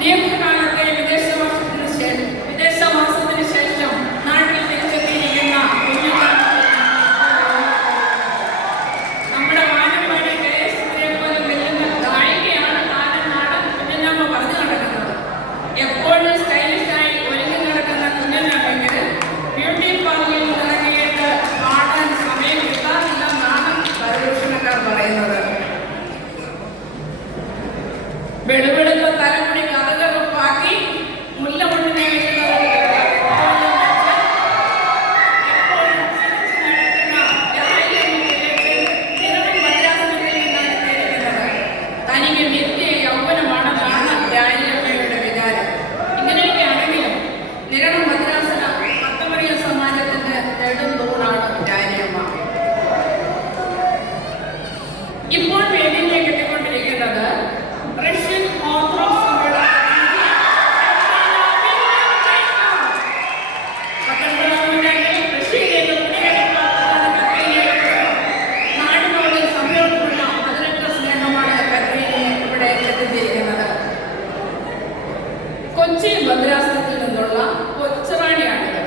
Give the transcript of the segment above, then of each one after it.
ദീർഘകാലത്തെ വിദേശവാസത്തിന് ശേഷം നാട്ടിൽ തിരിച്ചെത്തിയിരിക്കുന്ന കുഞ്ഞുങ്ങൾ നമ്മുടെ വാനമ്പാടി കേരളത്തിലെ പോലെ വെല്ലുന്ന ഗായികയാണ് താനും നാടൻ കുഞ്ഞമ്മ പറഞ്ഞു നടക്കുന്നത്. എപ്പോഴും സ്റ്റൈലിഷായി ഒരുങ്ങി നടക്കുന്ന കുഞ്ഞമ്മയ്ക്ക് ബ്യൂട്ടി പാർലറിൽ ഇറങ്ങിയിട്ട് പാടാൻ സമയം കിട്ടാറില്ലെന്നാണ് പരിരക്ഷണക്കാർ പറയുന്നത്. വെളുവെളുത്ത തലമുടി കഥകളുപ്പാക്കി മുല്ലമുള്ളിനെ തനിക്ക് നിത്യ യൗവനമാണെന്നാണ് രാജ്യമ്മയുടെ വികാരം. ഇങ്ങനെയൊക്കെയാണെങ്കിലും നിരണം മദ്രാസന പത്തമറിയ സമാജത്തിന്റെ നെടുംതൂണാണ് രാജ്യമ്മ. ഇപ്പോൾ വേദിയിലേക്ക് എത്തിക്കൊണ്ടിരിക്കുന്നത് റഷ്യൻ ഓർത്തഡോക്സ് സഭയുടെ നാടിനോട് സഭയോടുള്ള അതിരറ്റ സ്നേഹമാണ് കത്രീനെ ഇവിടെ എത്തിച്ചിരിക്കുന്നത്. കൊച്ചി ഭദ്രാസനത്തിൽ നിന്നുള്ള കൊച്ചുറാണിയാണിത്.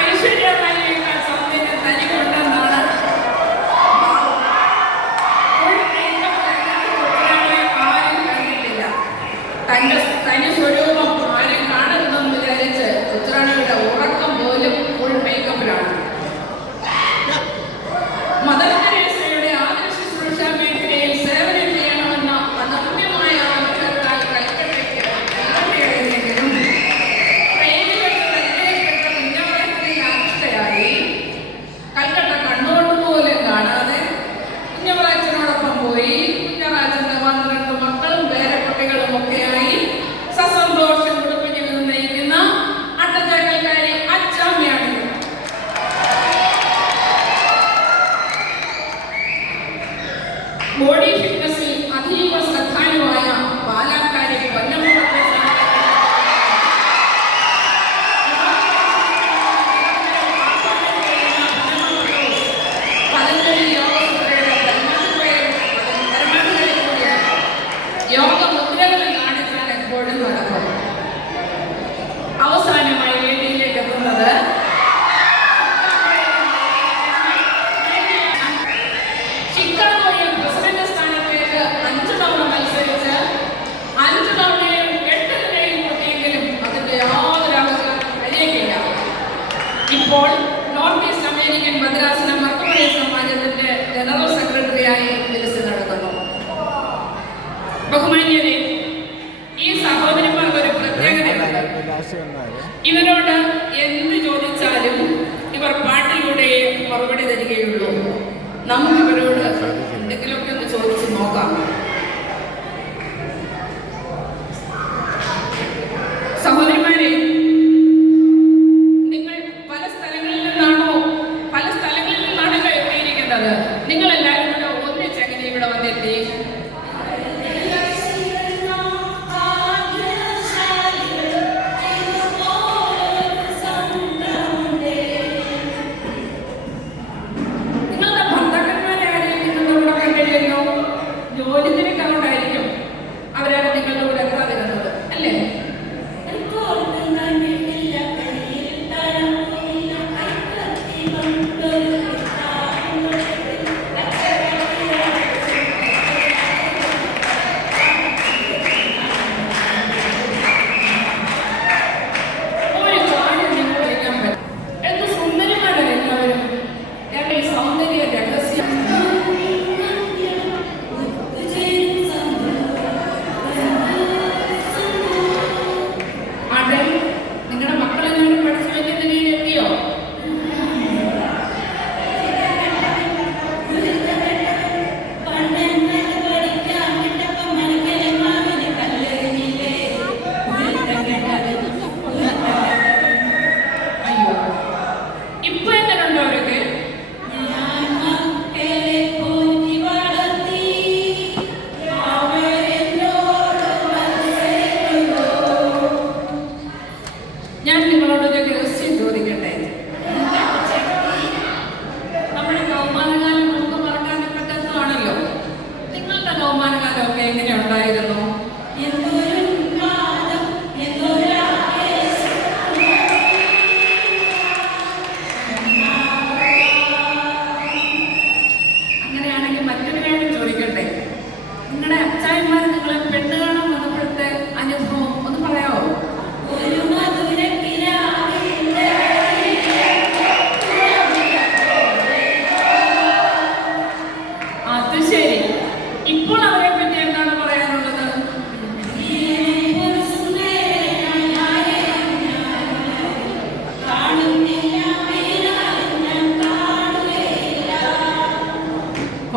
ഐശ്വര്യമായേക്കാൾ സൗന്ദര്യം തനിക്കൊണ്ടെന്നാണ് തന്റെ സ്വരൂപം ആരും കാണരുതെന്ന് വിചാരിച്ച് ഉത്രാണിയുടെ ഉറക്കം പോലും ഫുൾ മേക്കപ്പിലാണ്. മദർ തെരേസയുടെ ആദര ശുശ്രൂഷ മേഖലയിൽ സേവനം ചെയ്യണമെന്ന അനമ്യമായ ആഗ്രഹത്താൽ കൽക്കട്ടയ്ക്ക് യാത്രയായിരുന്നെങ്കിലും ട്രെയിനിലേക്ക് പരിചയപ്പെട്ട കുഞ്ഞവരാത്രിയിൽ ആകൃഷ്ടയായി കൽക്കട്ട കണ്ണുകൊണ്ടുപോലും കാണാതെ കുഞ്ഞവരാച്ചനോടൊപ്പം പോയി. കുഞ്ഞവരാച്ചന്റെ 12 മക്കളും പേരക്കുട്ടികളും ഒക്കെയായി സസന്തോഷം കുടുംബജീവിതം നയിക്കുന്ന അട്ടച്ചാക്കൽക്കാരി അച്ചാമ്മയാണ്. ബോഡി ഫിറ്റ്നസിൽ അതീവ ശ്രദ്ധാലുവായ പാലക്കാരി കൊല്ലമുഖത്തെ യോഗമുദ്രകളിൽ കാണിച്ചാൽ എപ്പോഴും നടക്കും. അവസാനമായി വേദിയിലേക്ക് എത്തുന്നത് ചിക്കാഗോയിൽ പ്രസിഡന്റ് സ്ഥാനത്തേക്ക് 5 തവണ മത്സരിച്ച് 5 തവണയും 8 നിലയിൽ പൊട്ടിയെങ്കിലും അതിന്റെ യാതൊരു അവസരം കഴിയുകയില്ല. ഇപ്പോൾ നോർത്ത് ഈസ്റ്റ് അമേരിക്കൻ മദ്രാസന മർക്കമറിയ സമാജത്തിന്റെ ജനറൽ സെക്രട്ടറിയായി വിലസി നടക്കുന്നു. ബഹുമാന്യരെ, ഈ സഹോദരിമാർക്ക് ഒരു പ്രത്യേകതയുണ്ട്. ഇവരോട് എന്ത് ചോദിച്ചാലും ഇവർ പാട്ടിലൂടെ മറുപടി തരികയുള്ളൂ. നമുക്ക് ഇവരോട് എന്തെങ്കിലുമൊക്കെ ഒന്ന് ചോദിച്ച് നോക്കാം. സഹോദരിമാരെ, നിങ്ങൾ പല സ്ഥലങ്ങളിൽ നിന്നാണോ എത്തിയിരിക്കുന്നത്? നിങ്ങൾ എല്ലാവരും കൂടെ ഒന്നിച്ച് എങ്ങനെ ഇവിടെ വന്നെത്തി? ജോലി തിരക്കാണ്ടായിരിക്കും അവരാണ് നിങ്ങളുടെ കൂടെ എത്താതിരുന്നത്, അല്ലേ? ഒരു കാര്യം നിങ്ങൾ അറിയാൻ പറ്റും. എന്ത് സുന്ദരിമാരാണ് എല്ലാവരും. ഈ സൗന്ദര്യ രഹസ്യം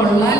കൊള്ള